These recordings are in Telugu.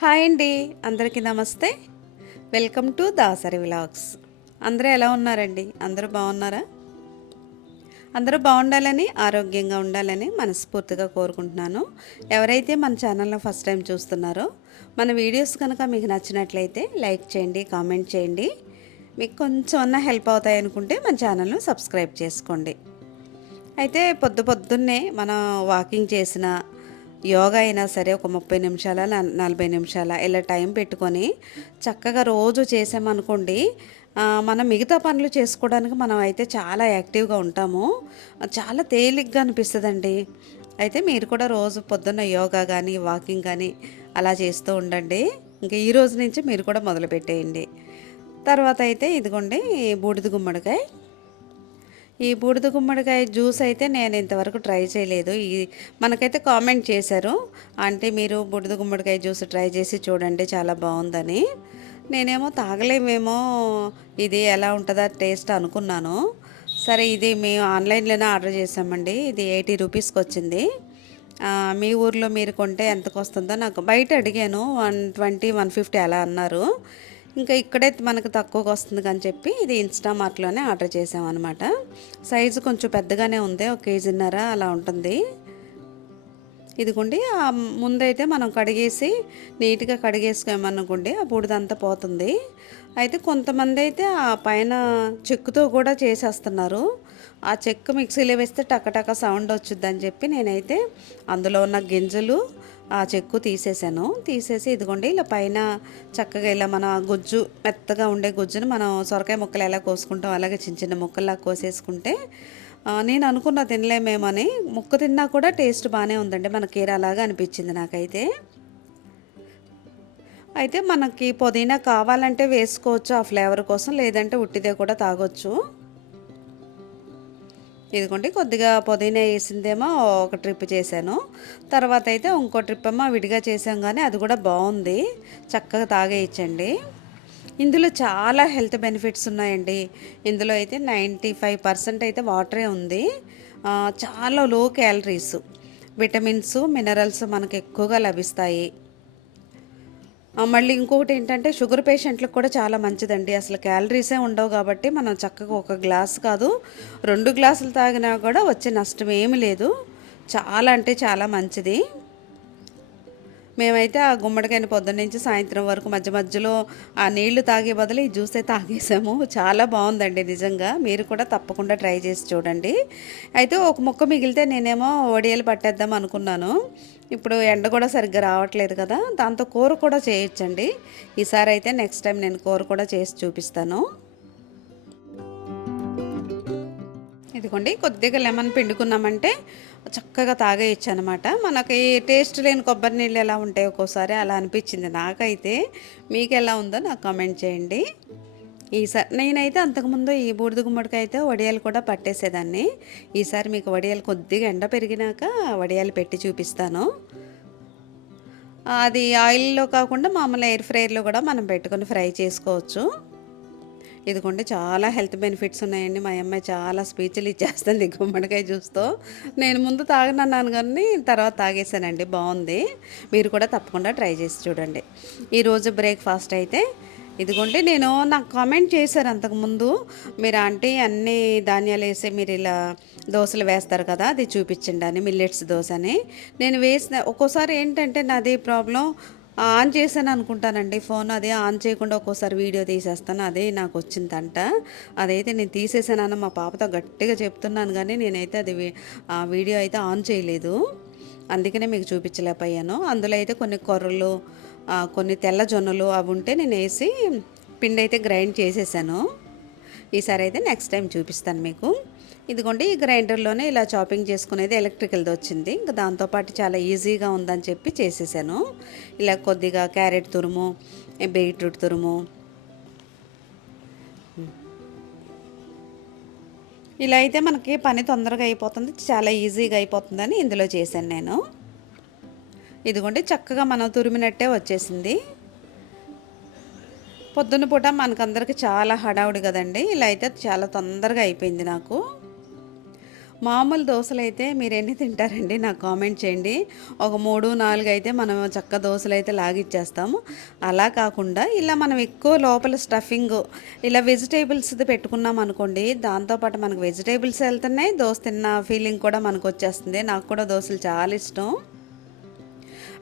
హాయ్ అండి. అందరికీ నమస్తే. Welcome to Dasari vlogs. అందరూ ఎలా ఉన్నారండి? అందరూ బాగున్నారా? అందరూ బాగుండాలని ఆరోగ్యంగా ఉండాలని మనస్ఫూర్తిగా కోరుకుంటున్నాను. ఎవరైతే మన ఛానల్ని ఫస్ట్ టైం చూస్తున్నారో మన వీడియోస్ కనుక మీకు నచ్చినట్లయితే లైక్ చేయండి కామెంట్ చేయండి. మీకు కొంచెం అన్న హెల్ప్ అవుతాయి అనుకుంటే మన ఛానల్ను సబ్స్క్రైబ్ చేసుకోండి. అయితే పొద్దు పొద్దున్నే మనం వాకింగ్ చేసిన యోగా అయినా సరే ఒక ముప్పై నిమిషాల నలభై నిమిషాల ఇలా టైం పెట్టుకొని చక్కగా రోజు చేసామనుకోండి మనం మిగతా పనులు చేసుకోవడానికి మనం అయితే చాలా యాక్టివ్గా ఉంటాము. చాలా తేలిగ్గా అనిపిస్తుందండి. అయితే మీరు కూడా రోజు పొద్దున్న యోగా కానీ వాకింగ్ కానీ అలా చేస్తూ ఉండండి. ఇంకా ఈ రోజు నుంచి మీరు కూడా మొదలు పెట్టేయండి తర్వాత అయితే ఇదిగోండి బూడిద గుమ్మడికాయ ఈ బూడిద గుమ్మడికాయ జ్యూస్ అయితే నేను ఇంతవరకు ట్రై చేయలేదు. ఈ మనకైతే కామెంట్ చేశారు. అంటే మీరు బూడిద గుమ్మడికాయ జ్యూస్ ట్రై చేసి చూడండి చాలా బాగుందని. నేనేమో తాగలేమేమో ఇది ఎలా ఉంటుందా టేస్ట్ అనుకున్నాను. సరే ఇది మేము ఆన్లైన్లోనే ఆర్డర్ చేసామండి ఇది ఎయిటీ రూపీస్కి వచ్చింది. మీ ఊర్లో మీరు కొంటే ఎంతకు వస్తుందో నాకు బయట అడిగాను. వన్ ట్వంటీ వన్ ఫిఫ్టీ అలా అన్నారు. ఇంకా ఇక్కడే మనకు తక్కువగా వస్తుంది అని చెప్పి ఇది ఇన్స్టా మార్ట్లోనే ఆర్డర్ చేసామన్నమాట. సైజు కొంచెం పెద్దగానే ఉంది ఒక కేజీన్నర అలా ఉంటుంది. ఇదిగోండి ఆ ముందైతే మనం కడిగేసి నీట్గా కడిగేసుకోమనుకోండి ఆ బూడిదంతా పోతుంది. అయితే కొంతమంది అయితే ఆ పైన చెక్కుతో కూడా చేసేస్తున్నారు. ఆ చెక్కు మిక్సీలో వేస్తే టకటక సౌండ్ వచ్చుద్దని చెప్పి నేనైతే అందులో ఉన్న గింజలు ఆ చెక్కు తీసేసాను. తీసేసి ఇదిగోండి ఇలా పైన చక్కగా ఇలా మన గుజ్జు మెత్తగా ఉండే గుజ్జును మనం సొరకాయ ముక్కలు ఎలా కోసుకుంటాం అలాగే చిన్న చిన్న ముక్కల్లా కోసేసుకుంటే నేను అనుకున్న తినలేమేమని ముక్క తిన్నా కూడా టేస్ట్ బాగానే ఉందండి మన కీరాలాగా అనిపించింది నాకైతే. అయితే మనకి పుదీనా కావాలంటే వేసుకోవచ్చు ఆ ఫ్లేవర్ కోసం లేదంటే ఉట్టిదే కూడా తాగొచ్చు. ఇదిగోండి కొద్దిగా పుదీనా వేసిందేమో ఒక ట్రిప్ చేశాను. తర్వాత అయితే ఇంకో ట్రిప్ ఏమో విడిగా చేసాం కానీ అది కూడా బాగుంది. చక్కగా తాగేయచ్చండి. ఇందులో చాలా హెల్త్ బెనిఫిట్స్ ఉన్నాయండి. ఇందులో అయితే నైంటీ ఫైవ్ పర్సెంట్ అయితే వాటరే ఉంది. చాలా లో క్యాలరీస్. విటమిన్స్ మినరల్స్ మనకు ఎక్కువగా లభిస్తాయి. మళ్ళీ ఇంకొకటి ఏంటంటే షుగర్ పేషెంట్లకు కూడా చాలా మంచిదండి. అసలు క్యాలరీసే ఉండవు కాబట్టి మనం చక్కగా ఒక గ్లాస్ కాదు రెండు గ్లాసులు తాగినా కూడా వచ్చే నష్టం ఏమీ లేదు. చాలా అంటే చాలా మంచిది. మేమైతే ఆ గుమ్మడికాయని పొద్దున్న నుంచి సాయంత్రం వరకు మధ్య మధ్యలో ఆ నీళ్ళు తాగే బదులు ఈ జ్యూసే తాగేసాము. చాలా బాగుందండి నిజంగా. మీరు కూడా తప్పకుండా ట్రై చేసి చూడండి. అయితే ఒక ముక్క మిగిలితే నేనేమో వడియాలు పట్టేద్దాం అనుకున్నాను. ఇప్పుడు ఎండ కూడా సరిగ్గా రావట్లేదు కదా దాంతో కూర కూడా చేయొచ్చండి. ఈసారి అయితే నెక్స్ట్ టైం నేను కూర కూడా చేసి చూపిస్తాను. ఇదిగోండి కొద్దిగా లెమన్ పిండుకున్నామంటే చక్కగా తాగేయచ్చు అనమాట మనకి టేస్ట్ లేని కొబ్బరి నీళ్ళు ఎలా ఉంటాయి ఒక్కోసారి అలా అనిపించింది. నాకైతే మీకు ఎలా ఉందో నాకు కామెంట్ చేయండి. ఈసారి నేనైతే అంతకుముందు ఈ బూడిద గుమ్మడికాయ అయితే వడియాలు కూడా పట్టేసేదాన్ని. ఈసారి మీకు వడియాలు కొద్దిగా ఎండ పెరిగినాక వడియాలు పెట్టి చూపిస్తాను. అది ఆయిల్లో కాకుండా మామూలు ఎయిర్ ఫ్రైర్లో కూడా మనం పెట్టుకొని ఫ్రై చేసుకోవచ్చు. ఇదిగోండి చాలా హెల్త్ బెనిఫిట్స్ ఉన్నాయండి. మా అమ్మాయి చాలా స్పీచ్లు ఇచ్చేస్తుంది గుమ్మడికాయ చూస్తూ నేను ముందు తాగనన్నాను కానీ తర్వాత తాగేసానండి. బాగుంది. మీరు కూడా తప్పకుండా ట్రై చేసి చూడండి. ఈరోజు బ్రేక్ఫాస్ట్ అయితే ఇదిగోండి నేను నాకు కామెంట్ చేశారు అంతకుముందు మీరు ఆంటీ అన్ని ధాన్యాలు వేసి మీరు ఇలా దోశలు వేస్తారు కదా అది చూపించండి అని మిల్లెట్స్ దోశ అని. నేను వేసిన ఒక్కోసారి ఏంటంటే నాది ప్రాబ్లం ఆన్ చేశాను అనుకుంటానండి. ఫోన్ అదే ఆన్ చేయకుండా ఒక్కోసారి వీడియో తీసేస్తాను. అదే నాకు వచ్చిందంట. అదైతే నేను తీసేసానని మా పాపతో గట్టిగా చెప్తున్నాను కానీ నేనైతే అది ఆ వీడియో అయితే ఆన్ చేయలేదు. అందుకనే మీకు చూపించలేకపోయాను. అందులో అయితే కొన్ని కొర్రలు కొన్ని తెల్ల జొన్నలు అవి ఉంటే నేను వేసి పిండి అయితే గ్రైండ్ చేసేసాను. ఈసారి అయితే నెక్స్ట్ టైం చూపిస్తాను మీకు. ఇదిగోండి ఈ గ్రైండర్లోనే ఇలా చాపింగ్ చేసుకునేది ఎలక్ట్రికల్ది వచ్చింది. ఇంకా దాంతోపాటు చాలా ఈజీగా ఉందని చెప్పి చేసేసాను. ఇలా కొద్దిగా క్యారెట్ తురుము బీట్రూట్ తురుము ఇలా అయితే మనకి పని తొందరగా అయిపోతుంది చాలా ఈజీగా అయిపోతుందని ఇందులో చేశాను నేను. ఇదిగోండి చక్కగా మనం తురిమినట్టే వచ్చేసింది. పొద్దున్న పూట మనకందరికి చాలా హడావుడి కదండి ఇలా అయితే చాలా తొందరగా అయిపోయింది నాకు. మామూలు దోశలు అయితే మీరు ఎన్ని తింటారండి? నాకు కామెంట్ చేయండి. ఒక మూడు నాలుగు అయితే మనం చక్క దోశలు అయితే లాగిచ్చేస్తాము. అలా కాకుండా ఇలా మనం ఎక్కువ లోపల స్టఫింగ్ ఇలా వెజిటేబుల్స్ పెట్టుకున్నాం అనుకోండి దాంతోపాటు మనకు వెజిటేబుల్స్ వెళ్తున్నాయి దోశ తిన్న ఫీలింగ్ కూడా మనకు వచ్చేస్తుంది. నాకు కూడా దోశలు చాలా ఇష్టం.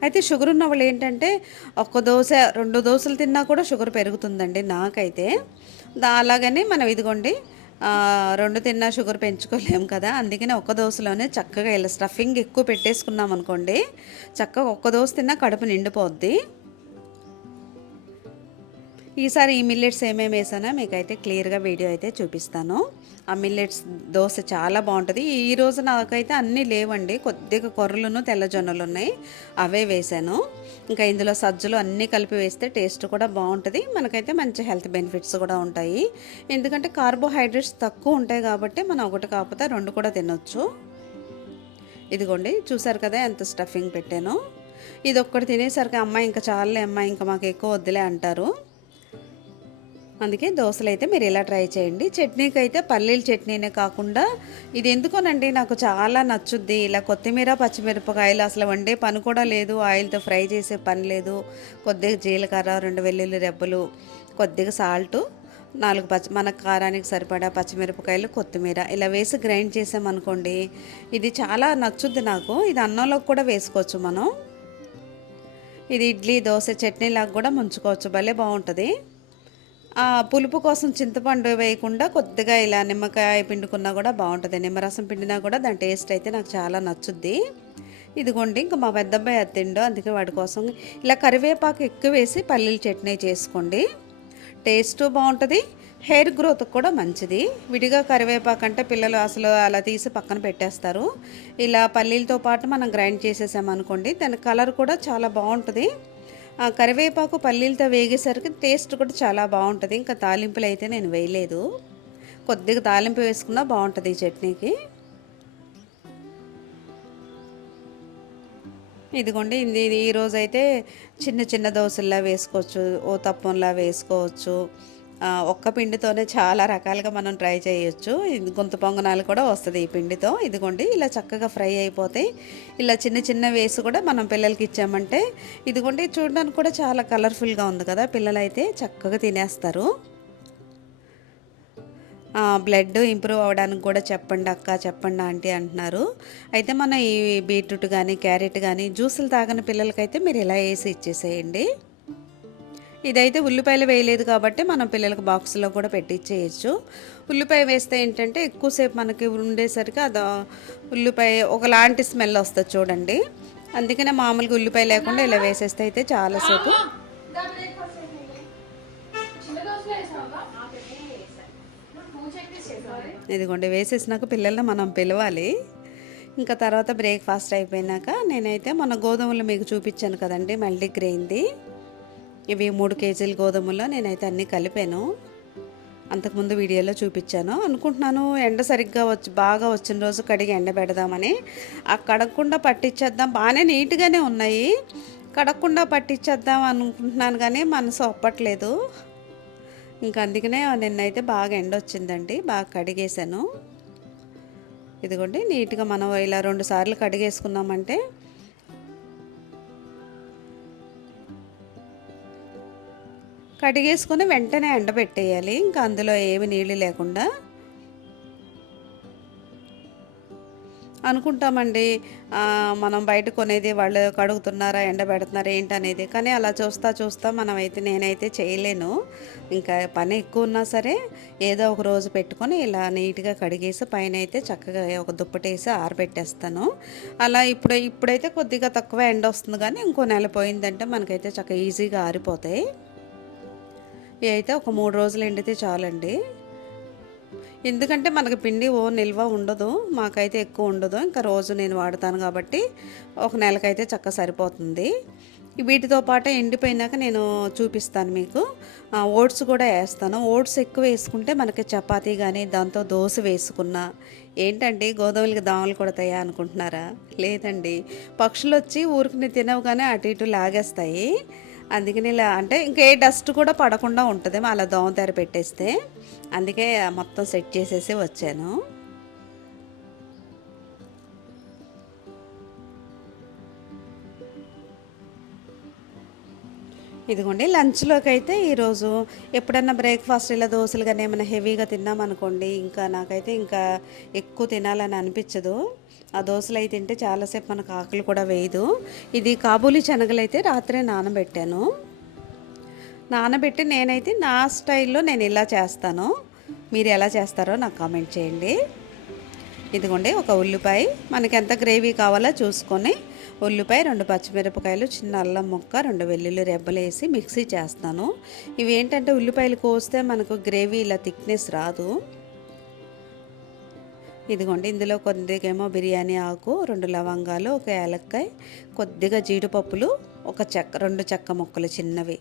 అయితే షుగర్ ఉన్న వాళ్ళు ఏంటంటే ఒక్క దోశ రెండు దోశలు తిన్నా కూడా షుగర్ పెరుగుతుందండి నాకైతే. దా అలాగని మనం ఇదిగోండి రెండు తిన్నా షుగర్ పెంచుకోలేము కదా. అందుకని ఒక్క దోశలోనే చక్కగా ఇలా స్టఫింగ్ ఎక్కువ పెట్టేసుకున్నాం అనుకోండి. చక్కగా ఒక్క దోశ తిన్నా కడుపు నిండిపోద్ది. ఈసారి ఈ మిల్లెట్స్ ఏమేమి వేసానో మీకైతే క్లియర్గా వీడియో అయితే చూపిస్తాను. ఆ మిల్లెట్స్ దోశ చాలా బాగుంటుంది. ఈ రోజు నాకైతే అన్నీ లేవండి. కొద్దిగా కొర్రలును తెల్లజొన్నలు ఉన్నాయి. అవే వేసాను ఇంకా ఇందులో సజ్జలు అన్నీ కలిపి వేస్తే టేస్ట్ కూడా బాగుంటుంది. మనకైతే మంచి హెల్త్ బెనిఫిట్స్ కూడా ఉంటాయి. ఎందుకంటే కార్బోహైడ్రేట్స్ తక్కువ ఉంటాయి కాబట్టి మనం ఒకటి కాకపోతే రెండు కూడా తినొచ్చు. ఇదిగోండి చూసారు కదా ఎంత స్టఫింగ్ పెట్టాను. ఇది ఒక్కటి తినేసరికి అమ్మాయి ఇంకా చాలే అమ్మాయి ఇంకా మాకు ఎక్కువ వద్దులే అంటారు. అందుకే దోశలు అయితే మీరు ఇలా ట్రై చేయండి. చట్నీకి అయితే పల్లీల చట్నీనే కాకుండా ఇది ఎందుకోనండి? నాకు చాలా నచ్చుద్ది. ఇలా కొత్తిమీర పచ్చిమిరపకాయలు అసలు వండే పని కూడా లేదు. ఆయిల్తో ఫ్రై చేసే పని లేదు. కొద్దిగా జీలకర్ర రెండు వెల్లుల్లి రెబ్బలు కొద్దిగా సాల్టు నాలుగు పచ్చి మన కారానికి సరిపడా పచ్చిమిరపకాయలు కొత్తిమీర ఇలా వేసి గ్రైండ్ చేసామనుకోండి ఇది చాలా నచ్చుద్ది నాకు. ఇది అన్నంలోకి కూడా వేసుకోవచ్చు మనం. ఇది ఇడ్లీ దోశ చట్నీ లాగా కూడా ముంచుకోవచ్చు. భలే బాగుంటుంది. పులుపు కోసం చింతపండు వేయకుండా కొద్దిగా ఇలా నిమ్మకాయ పిండుకున్నా కూడా బాగుంటుంది. నిమ్మరసం పిండినా కూడా దాని టేస్ట్ అయితే నాకు చాలా నచ్చుద్ది. ఇదిగోండి ఇంకా మా పెద్దబ్బాయి అది తిండో. అందుకే వాడి కోసం ఇలా కరివేపాకు ఎక్కువ వేసి పల్లీల చట్నీ చేసుకోండి. టేస్ట్ బాగుంటుంది హెయిర్ గ్రోత్ కూడా మంచిది. విడిగా కరివేపాకు అంటే పిల్లలు అసలు అలా తీసి పక్కన పెట్టేస్తారు. ఇలా పల్లీలతో పాటు మనం గ్రైండ్ చేసేసామనుకోండి దాని కలర్ కూడా చాలా బాగుంటుంది. కరివేపాకు పల్లీలతో వేగేసరికి టేస్ట్ కూడా చాలా బాగుంటుంది. ఇంకా తాలింపులు అయితే నేను వేయలేదు. కొద్దిగా తాలింపు వేసుకున్నా బాగుంటుంది ఈ చట్నీకి. ఇదిగోండి ఇది ఈరోజైతే చిన్న చిన్న దోశల్లా వేసుకోవచ్చు ఓ తప్పంలా వేసుకోవచ్చు. ఒక్క పిండితోనే చాలా రకాలుగా మనం ట్రై చేయొచ్చు. గుంత పొంగనాలు కూడా వస్తుంది ఈ పిండితో. ఇదిగోండి ఇలా చక్కగా ఫ్రై అయిపోతాయి ఇలా చిన్న చిన్న వేసి కూడా మనం పిల్లలకి ఇచ్చామంటే ఇదిగోండి చూడడానికి కూడా చాలా కలర్ఫుల్గా ఉంది కదా పిల్లలు అయితే చక్కగా తినేస్తారు. బ్లడ్ ఇంప్రూవ్ అవ్వడానికి కూడా చెప్పండి అక్క చెప్పండి ఆంటీ అంటున్నారు. అయితే మన ఈ బీట్రూట్ కానీ క్యారెట్ కానీ జ్యూసులు తాగని పిల్లలకైతే మీరు ఇలా వేసి ఇచ్చేసేయండి. ఇదైతే ఉల్లిపాయలు వేయలేదు కాబట్టి మనం పిల్లలకు బాక్స్లో కూడా పెట్టించేయచ్చు ఉల్లిపాయ వేస్తే ఏంటంటే ఎక్కువసేపు మనకి ఉండేసరికి అది ఉల్లిపాయ ఒకలాంటి స్మెల్ వస్తుంది చూడండి. అందుకనే మామూలుగా ఉల్లిపాయ లేకుండా ఇలా వేసేస్తే అయితే చాలాసేపు సేపు. ఇదిగోండి వేసేసినాక పిల్లల్ని మనం పిలవాలి. ఇంకా తర్వాత బ్రేక్ఫాస్ట్ అయిపోయినాక నేనైతే మన గోధుమలు మీకు చూపించాను కదండి మల్టీ గ్రెయిన్ది. ఇవి మూడు కేజీల గోధుమల్లో నేనైతే అన్నీ కలిపాను. అంతకుముందు వీడియోలో చూపించాను. అనుకుంటున్నాను ఎండ సరిగ్గా వచ్చి బాగా వచ్చిన రోజు కడిగి ఎండ పెడదామని. ఆ కడగకుండా పట్టించేద్దాం బాగానే నీట్గానే ఉన్నాయి. కడగకుండా పట్టించేద్దాం అనుకుంటున్నాను కానీ మనసు ఒప్పట్లేదు. ఇంకా అందుకనే నిన్నైతే బాగా ఎండ వచ్చిందండి. బాగా కడిగేశాను. ఇదిగోండి నీట్గా మనం ఇలా రెండు సార్లు కడిగేసుకున్నామంటే కడిగేసుకొని వెంటనే ఎండబెట్టేయాలి ఇంకా అందులో ఏమి నీళ్ళు లేకుండా. అనుకుంటామండి మనం బయట కొనేది వాళ్ళు కడుగుతున్నారా ఎండబెడుతున్నారా ఏంటనేది. కానీ అలా చూస్తా చూస్తా మనమైతే నేనైతే చేయలేను. ఇంకా పని ఎక్కువ ఉన్నా సరే ఏదో ఒక రోజు పెట్టుకొని ఇలా నీట్గా కడిగేసి పైన అయితే చక్కగా ఒక దుప్పటేసి ఆరబెట్టేస్తాను. అలా ఇప్పుడు ఇప్పుడైతే కొద్దిగా తక్కువ ఎండ వస్తుంది కానీ ఇంకో నెల పోయిందంటే మనకైతే చక్కగా ఈజీగా ఆరిపోతాయి. ఇవి అయితే ఒక మూడు రోజులు ఎండితే చాలండి. ఎందుకంటే మనకి పిండి ఓ నిల్వ ఉండదు మాకైతే ఎక్కువ ఉండదు. ఇంకా రోజు నేను వాడతాను కాబట్టి ఒక నెలకైతే చక్క సరిపోతుంది. వీటితో పాటు ఎండిపోయినాక నేను చూపిస్తాను మీకు. ఓట్స్ కూడా వేస్తాను. ఓట్స్ ఎక్కువ వేసుకుంటే మనకి చపాతీ కానీ దాంతో దోశ వేసుకున్నా ఏంటండి గోధుమలకి దామలు కొడతాయా అనుకుంటున్నారా? లేదండి. పక్షులు వచ్చి ఊరికి తినవగానే అటు ఇటు లాగేస్తాయి. అందుకని ఇలా అంటే ఇంకే డస్ట్ కూడా పడకుండా ఉంటుంది. అలా దోమ తెర పెట్టేస్తే. అందుకే మొత్తం సెట్ చేసేసి వచ్చాను. ఇదిగోండి లంచ్లోకి అయితే ఈరోజు ఎప్పుడన్నా బ్రేక్ఫాస్ట్ ఇలా దోశలు కానీ ఏమైనా హెవీగా తిన్నామనుకోండి ఇంకా నాకైతే ఇంకా ఎక్కువ తినాలని అనిపించదు. ఆ దోశలు అయితే తింటే చాలాసేపు మనకు ఆకులు కూడా వేయదు. ఇది కాబూలీ శనగలు అయితే రాత్రే నానబెట్టాను. నానబెట్టి నేనైతే నా స్టైల్లో నేను ఇలా చేస్తాను. మీరు ఎలా చేస్తారో నాకు కామెంట్ చేయండి. ఇదిగోండి ఒక ఉల్లిపాయ. మనకి ఎంత గ్రేవీ కావాలో చూసుకొని ఉల్లిపాయ రెండు పచ్చిమిరపకాయలు చిన్న అల్లం ముక్క రెండు వెల్లుల్లి రెబ్బలు వేసి మిక్సీ చేస్తాను. ఇవి ఏంటంటే ఉల్లిపాయలు కోస్తే మనకు గ్రేవీ ఇలా థిక్నెస్ రాదు. ఇదిగోండి ఇందులో కొద్దిగేమో బిర్యానీ ఆకు రెండు లవంగాలు ఒక ఏలక్కాయ కొద్దిగా జీడిపప్పులు ఒక చెక్క రెండు చెక్క ముక్కలు చిన్నవి.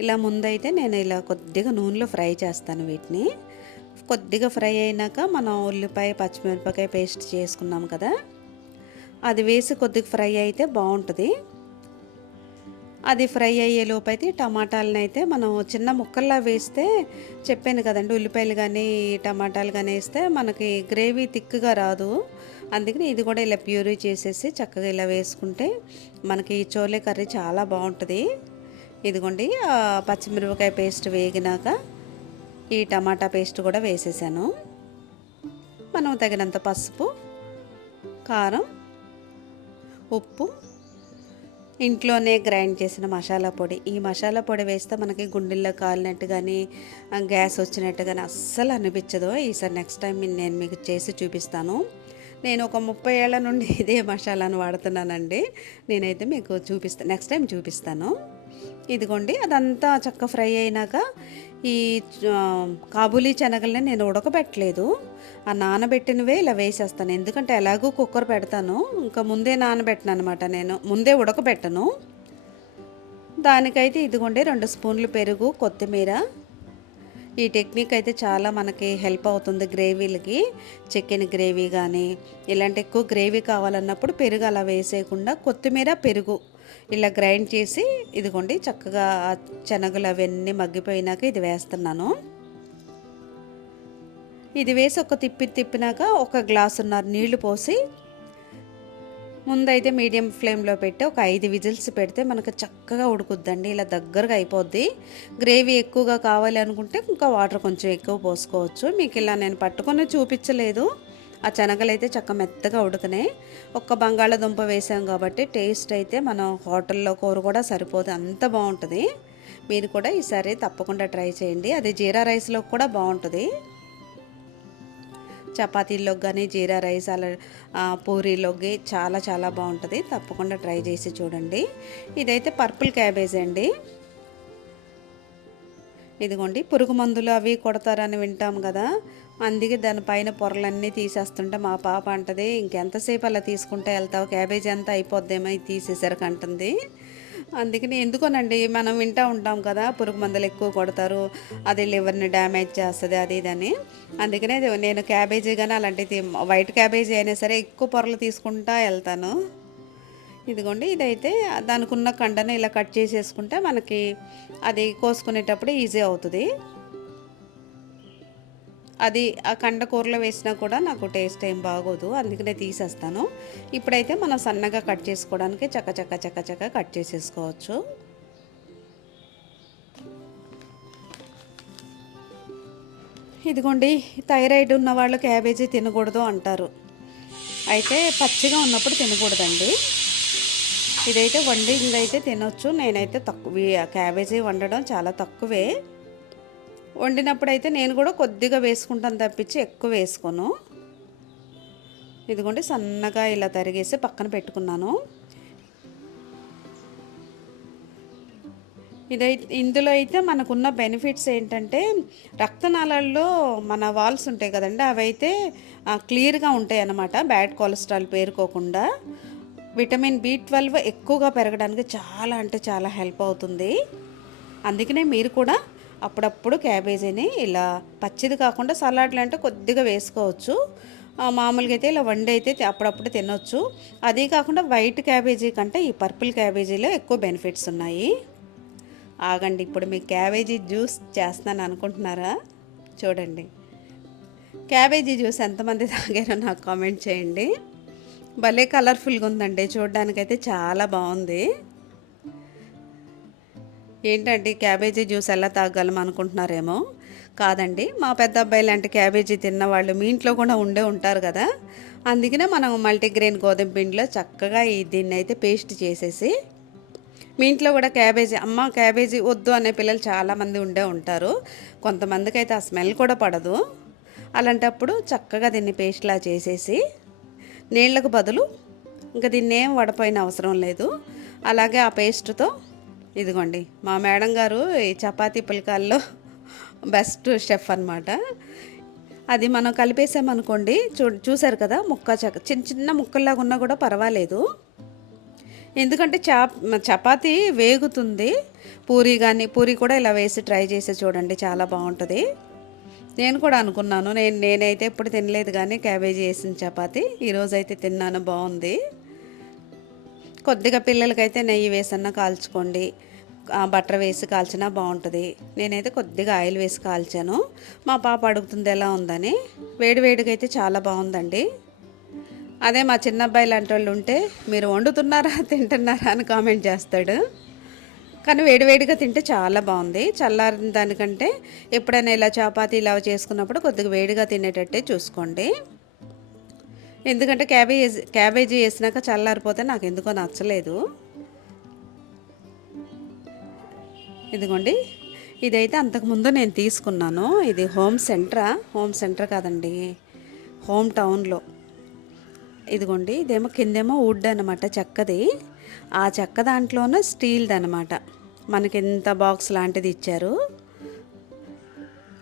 ఇలా ముందైతే నేను ఇలా కొద్దిగా నూనెలో ఫ్రై చేస్తాను వీటిని. కొద్దిగా ఫ్రై అయినాక మనం ఉల్లిపాయ పచ్చిమిరపకాయ పేస్ట్ చేసుకున్నాం కదా అది వేసి కొద్దిగా ఫ్రై అయితే బాగుంటుంది. అది ఫ్రై అయ్యేలోపు అయితే టమాటాలను అయితే మనం చిన్న ముక్కల్లా వేస్తే చెప్పాను కదండి ఉల్లిపాయలు కానీ టమాటాలు కానీ వేస్తే మనకి గ్రేవీ థిక్గా రాదు. అందుకని ఇది కూడా ఇలా ప్యూరీ చేసేసి చక్కగా ఇలా వేసుకుంటే మనకి ఈ చోలే కర్రీ చాలా బాగుంటుంది. ఇదిగోండి పచ్చిమిరపకాయ పేస్ట్ వేగినాక ఈ టమాటా పేస్ట్ కూడా వేసేసాను. మనం తగినంత పసుపు కారం ఉప్పు ఇంట్లోనే గ్రైండ్ చేసిన మసాలా పొడి. ఈ మసాలా పొడి వేస్తే మనకి గుండెల్లో కాలినట్టు కానీ గ్యాస్ వచ్చినట్టు కానీ అస్సలు అనిపించదు. ఈసారి నెక్స్ట్ టైం నేను మీకు చేసి చూపిస్తాను. నేను ఒక ముప్పై ఏళ్ళ నుండి ఇదే మసాలాను వాడుతున్నానండి. నేనైతే మీకు చూపిస్తాను నెక్స్ట్ టైం చూపిస్తాను. ఇదిగోండి అదంతా చక్క ఫ్రై అయినాక ఈ కాబూలీ శనగల్ని నేను ఉడకబెట్టలేదు. ఆ నానబెట్టినవే ఇలా వేసేస్తాను. ఎందుకంటే ఎలాగో కుక్కర్ పెడతాను. ఇంకా ముందే నానబెట్టను అనమాట నేను. ముందే ఉడకబెట్టను. దానికైతే ఇదిగోండి రెండు స్పూన్లు పెరుగు కొత్తిమీర. ఈ టెక్నిక్ అయితే చాలా మనకి హెల్ప్ అవుతుంది గ్రేవీలకి. చికెన్ గ్రేవీ కానీ ఇలాంటి ఎక్కువ గ్రేవీ కావాలన్నప్పుడు పెరుగు అలా వేసేయకుండా కొత్తిమీర పెరుగు ఇలా గ్రైండ్ చేసి ఇదిగోండి చక్కగా శనగలు అవన్నీ మగ్గిపోయినాక ఇది వేస్తున్నాను. ఇది వేసి ఒక తిప్పి తిప్పినాక ఒక గ్లాసున్నర నీళ్ళు పోసి ముందైతే మీడియం ఫ్లేమ్లో పెట్టి ఒక ఐదు విజిల్స్ పెడితే మనకు చక్కగా ఉడుకుద్దండి ఇలా దగ్గరగా అయిపోద్ది. గ్రేవీ ఎక్కువగా కావాలి అనుకుంటే ఇంకా వాటర్ కొంచెం ఎక్కువ పోసుకోవచ్చు. మీకు ఇలా నేను పట్టుకొని చూపించలేదు. ఆ శనగలు అయితే చక్క మెత్తగా ఉడకనాయి ఒక్క బంగాళాదుంప వేసాం కాబట్టి టేస్ట్ అయితే మనం హోటల్లో కూర కూడా సరిపోదు. అంత బాగుంటుంది. మీరు కూడా ఈసారి తప్పకుండా ట్రై చేయండి. అది జీరా రైస్లో కూడా బాగుంటుంది. చపాతీల్లోకి కానీ జీరా రైస్ అలా పూరీలోకి చాలా చాలా బాగుంటుంది. తప్పకుండా ట్రై చేసి చూడండి. ఇదైతే పర్పుల్ క్యాబేజ్ అండి. ఇదిగోండి పురుగు మందులు అవి కొడతారని వింటాం కదా. అందుకే దానిపైన పొరలన్నీ తీసేస్తుంటే మా పాప అంటది ఇంకెంతసేపు అలా తీసుకుంటే వెళ్తావు? క్యాబేజీ అంతా అయిపోద్దేమో ఇది తీసేసరికి అంటుంది అందుకని ఎందుకోనండి మనం వింటూ ఉంటాం కదా పురుగు మందులు ఎక్కువ కొడతారు అది లివర్ని డ్యామేజ్ చేస్తుంది అది ఇదని అందుకనే ఇది నేను క్యాబేజీ కానీ అలాంటిది వైట్ క్యాబేజీ అయినా సరే ఎక్కువ పొరలు తీసుకుంటా వెళ్తాను. ఇదిగోండి ఇదైతే దానికి ఉన్న కండను ఇలా కట్ చేసేసుకుంటే మనకి అది కోసుకునేటప్పుడు ఈజీ అవుతుంది. అది ఆ కండ కూరలో వేసినా కూడా నాకు టేస్ట్ ఏం బాగోదు అందుకనే తీసేస్తాను. ఇప్పుడైతే మనం సన్నగా కట్ చేసుకోవడానికి చక్క చక్క చక్క చక్క కట్ చేసేసుకోవచ్చు. ఇదిగోండి థైరాయిడ్ ఉన్న వాళ్ళు క్యాబేజీ తినకూడదు అంటారు. అయితే పచ్చిగా ఉన్నప్పుడు తినకూడదండి. ఇదైతే వండింది అయితే తినొచ్చు నేనైతే తక్కువ క్యాబేజీ వండడం చాలా తక్కువే. వండినప్పుడు అయితే నేను కూడా కొద్దిగా వేసుకుంటాను తప్పించి ఎక్కువ వేసుకోను. ఇదిగోండి సన్నగా ఇలా తరిగేసి పక్కన పెట్టుకున్నాను. ఇదైతే ఇందులో అయితే మనకున్న బెనిఫిట్స్ ఏంటంటే రక్తనాళాల్లో మన వాల్స్ ఉంటాయి కదండి అవి అయితే క్లియర్గా ఉంటాయి అన్నమాట బ్యాడ్ కొలెస్ట్రాల్ పేరుకోకుండా. విటమిన్ బి ట్వెల్వ్ ఎక్కువగా పెరగడానికి చాలా అంటే చాలా హెల్ప్ అవుతుంది. అందుకనే మీరు కూడా అప్పుడప్పుడు క్యాబేజీని ఇలా పచ్చిది కాకుండా సలాడ్లు అంటే కొద్దిగా వేసుకోవచ్చు. మామూలుగా అయితే ఇలా వండి అయితే అప్పుడప్పుడు తినొచ్చు. అదే కాకుండా వైట్ క్యాబేజీ కంటే ఈ పర్పుల్ క్యాబేజీలో ఎక్కువ బెనిఫిట్స్ ఉన్నాయి. ఆగండి ఇప్పుడు మీకు క్యాబేజీ జ్యూస్ చేస్తాను అనుకుంటున్నారా? చూడండి. క్యాబేజీ జ్యూస్ ఎంతమంది తాగారో నాకు కామెంట్ చేయండి. భలే కలర్ఫుల్గా ఉందండి. చూడడానికైతే చాలా బాగుంది. ఏంటంటే క్యాబేజీ జ్యూస్ ఎలా తాగలం అనుకుంటున్నారేమో? కాదండి మా పెద్ద అబ్బాయి లాంటి క్యాబేజీ తిన్న వాళ్ళు మీ ఇంట్లో కూడా ఉండే ఉంటారు కదా? అందుకనే మనం మల్టీగ్రెయిన్ గోధుమ పిండిలో చక్కగా ఈ దీన్ని అయితే పేస్ట్ చేసేసి మీ ఇంట్లో కూడా క్యాబేజీ అమ్మ క్యాబేజీ వద్దు అనే పిల్లలు చాలామంది ఉండే ఉంటారు. కొంతమందికి అయితే ఆ స్మెల్ కూడా పడదు. అలాంటప్పుడు చక్కగా దీన్ని పేస్ట్లా చేసేసి నీళ్ళకు బదులు ఇంకా దీన్ని ఏం వడపోయిన అవసరం లేదు. అలాగే ఆ పేస్ట్తో ఇదిగోండి మా మేడం గారు ఈ చపాతీ పుల్కాల్లో బెస్ట్ షెఫ్ అన్నమాట. అది మనం కలిపేసామనుకోండి చూ చూసారు కదా ముక్క చక్క చిన్న చిన్న ముక్కల్లాగా ఉన్నా కూడా పర్వాలేదు. ఎందుకంటే చా చపాతీ వేగుతుంది. పూరి కానీ పూరి కూడా ఇలా వేసి ట్రై చేసి చూడండి చాలా బాగుంటుంది. నేను కూడా అనుకున్నాను నేను నేనైతే ఎప్పుడు తినలేదు కానీ క్యాబేజీ వేసిన చపాతీ ఈరోజు అయితే తిన్నాను బాగుంది. కొద్దిగా పిల్లలకైతే నెయ్యి వేసన్నా కాల్చుకోండి. బటర్ వేసి కాల్చినా బాగుంటుంది. నేనైతే కొద్దిగా ఆయిల్ వేసి కాల్చాను. మా పాప అడుగుతుంది ఎలా ఉందని. వేడివేడిగా అయితే చాలా బాగుందండి. అదే మా చిన్న అబ్బాయి లాంటి వాళ్ళు ఉంటే మీరు వండుతున్నారా తింటున్నారా అని కామెంట్ చేస్తాడు. కానీ వేడివేడిగా తింటే చాలా బాగుంది. చల్లారిన దానికంటే ఎప్పుడైనా ఇలా చపాతీ ఇలా చేసుకున్నప్పుడు కొద్దిగా వేడిగా తినేటట్టే చూసుకోండి. ఎందుకంటే క్యాబేజీ క్యాబేజీ వేసినాక చల్లారిపోతే నాకు ఎందుకో నచ్చలేదు. ఇదిగోండి. ఇదైతే అంతకుముందు నేను తీసుకున్నాను. ఇది హోమ్ సెంటరా? హోమ్ సెంటర్ కాదండి. హోమ్ టౌన్లో. ఇదిగోండి. ఇదేమో కిందేమో వుడ్ అనమాట చెక్కది. ఆ చెక్క దాంట్లోనే స్టీల్ది అనమాట మనకి ఎంత బాక్స్ లాంటిది ఇచ్చారు.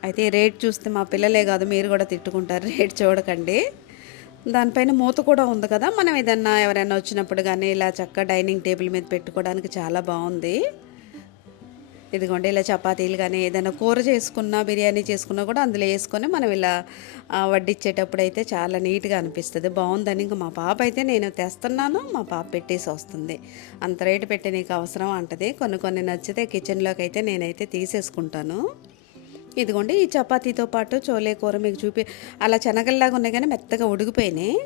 అయితే రేట్ చూస్తే మా పిల్లలే కాదు మీరు కూడా తిట్టుకుంటారు. రేట్ చూడకండి. దానిపైన మూత కూడా ఉంది కదా. మనం ఏదన్నా ఎవరైనా వచ్చినప్పుడు కానీ ఇలా చక్క డైనింగ్ టేబుల్ మీద పెట్టుకోవడానికి చాలా బాగుంది. ఇదిగోండి ఇలా చపాతీలు కానీ ఏదైనా కూర చేసుకున్నా బిర్యానీ చేసుకున్నా కూడా అందులో వేసుకొని మనం ఇలా వడ్డిచ్చేటప్పుడు అయితే చాలా నీట్గా అనిపిస్తుంది. బాగుందని ఇంకా మా పాప అయితే నేను తెస్తున్నాను మా పాప పెట్టేసి వస్తుంది. అంత రేటు పెట్టి నీకు అవసరం అంటది. కొన్ని కొన్ని నచ్చితే కిచెన్లోకి అయితే నేనైతే తీసేసుకుంటాను. ఇదిగోండి ఈ చపాతీతో పాటు చోలే కూర మీకు చూపి అలా శనగల్లాగా ఉన్నాయి కానీ మెత్తగా ఉడికిపోయినాయి.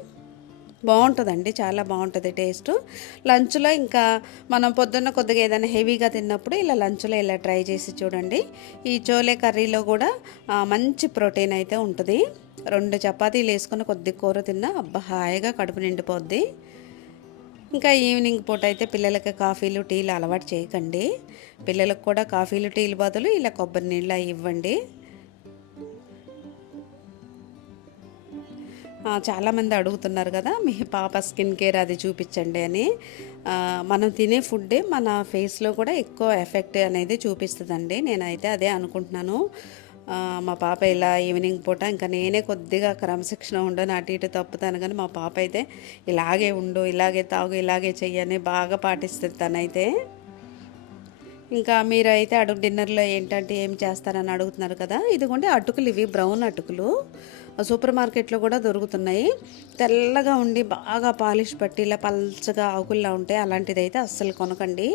బాగుంటుందండి చాలా బాగుంటుంది టేస్ట్. లంచ్లో ఇంకా మనం పొద్దున్న కొద్దిగా ఏదైనా హెవీగా తిన్నప్పుడు ఇలా లంచ్లో ఇలా ట్రై చేసి చూడండి. ఈ చోలే కర్రీలో కూడా మంచి ప్రోటీన్ అయితే ఉంటుంది. రెండు చపాతీలు వేసుకుని కొద్ది కూర తిన్నా అబ్బా హాయిగా కడుపు నిండిపోద్ది. ఇంకా ఈవినింగ్ పూట అయితే పిల్లలకి కాఫీలు టీలు అలవాటు చేయకండి. పిల్లలకు కూడా కాఫీలు టీలు బదులు ఇలా కొబ్బరి నీళ్ళు అవి ఇవ్వండి. చాలామంది అడుగుతున్నారు కదా మీ పాప స్కిన్ కేర్ అది చూపించండి అని. మనం తినే ఫుడ్డే మన ఫేస్లో కూడా ఎక్కువ ఎఫెక్ట్ అనేది చూపిస్తుందండి. నేనైతే అదే అనుకుంటున్నాను. మా పాప ఇలా ఈవినింగ్ పూట ఇంకా నేనే కొద్దిగా క్రమశిక్షణ ఉండను అటు ఇటు తప్పుతాను కానీ మా పాప అయితే ఇలాగే ఉండు ఇలాగే తాగు ఇలాగే చెయ్యని బాగా పాటిస్తుంది తనైతే. ఇంకా మీరైతే అడుగు డిన్నర్లో ఏంటంటే ఏం చేస్తారని అడుగుతున్నారు కదా ఇదిగోండి అటుకులు ఇవి బ్రౌన్ అటుకులు. సూపర్ మార్కెట్లో కూడా దొరుకుతున్నాయి. తెల్లగా ఉండి బాగా పాలిష్ పట్టి ఇలా పల్చగా ఆకుల్లా ఉంటాయి అలాంటిది అయితే అస్సలు కొనకండి.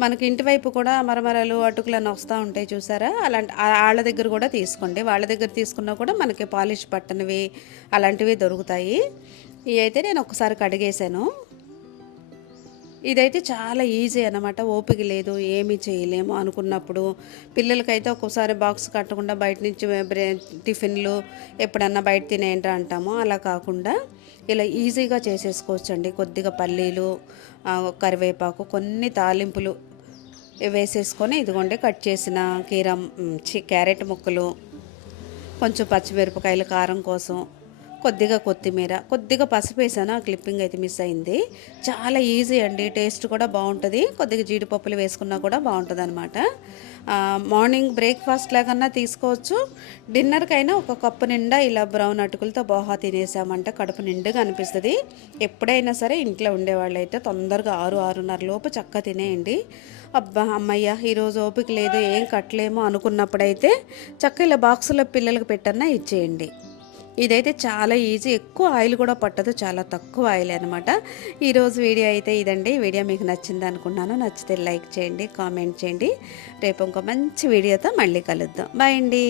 మనకి ఇంటి వైపు కూడా మరమరలు అటుకులు అని వస్తూ ఉంటాయి చూసారా? అలాంటి వాళ్ళ దగ్గర కూడా తీసుకోండి. వాళ్ళ దగ్గర తీసుకున్నా కూడా మనకి పాలిష్ పట్టనివి అలాంటివి దొరుకుతాయి. ఇవి అయితే నేను ఒకసారి కడిగేశాను. ఇదైతే చాలా ఈజీ అనమాట ఓపిక లేదు ఏమీ చేయలేము అనుకున్నప్పుడు. పిల్లలకైతే ఒక్కోసారి బాక్స్ కట్టకుండా బయట నుంచి బ్రే టిఫిన్లు ఎప్పుడన్నా బయట తినేంట అంటాము. అలా కాకుండా ఇలా ఈజీగా చేసేసుకోవచ్చండి. కొద్దిగా పల్లీలు కరివేపాకు కొన్ని తాలింపులు వేసేసుకొని ఇదిగోండి కట్ చేసిన కీర చి క్యారెట్ ముక్కలు కొంచెం పచ్చిమిరపకాయలు కారం కోసం కొద్దిగా కొత్తిమీర కొద్దిగా పసుపు వేసాను. ఆ క్లిప్పింగ్ అయితే మిస్ అయింది. చాలా ఈజీ అండి. టేస్ట్ కూడా బాగుంటుంది. కొద్దిగా జీడిపప్పులు వేసుకున్నా కూడా బాగుంటుంది అనమాట మార్నింగ్ బ్రేక్ఫాస్ట్ లాగన్నా తీసుకోవచ్చు. డిన్నర్కైనా ఒక కప్పు నిండా ఇలా బ్రౌన్ అటుకులతో బోహా తినేసామంటే కడుపు నిండుగా అనిపిస్తుంది. ఎప్పుడైనా సరే ఇంట్లో ఉండేవాళ్ళు అయితే తొందరగా ఆరు ఆరున్నర లోపు చక్క తినేయండి. అబ్బా అమ్మయ్య ఈరోజు ఓపిక లేదు ఏం కట్టలేము అనుకున్నప్పుడైతే చక్క ఇలా బాక్సులో పిల్లలకు పెట్టన్నా ఇచ్చేయండి. ఇదైతే చాలా ఈజీ. ఎక్కువ ఆయిల్ కూడా పట్టదు చాలా తక్కువ ఆయిల్ అనమాట ఈరోజు వీడియో అయితే ఇదండి. వీడియో మీకు నచ్చింది అనుకున్నాను. నచ్చితే లైక్ చేయండి కామెంట్ చేయండి. రేపు ఇంకో మంచి వీడియోతో మళ్ళీ కలుద్దాం. బాయ్ అండి.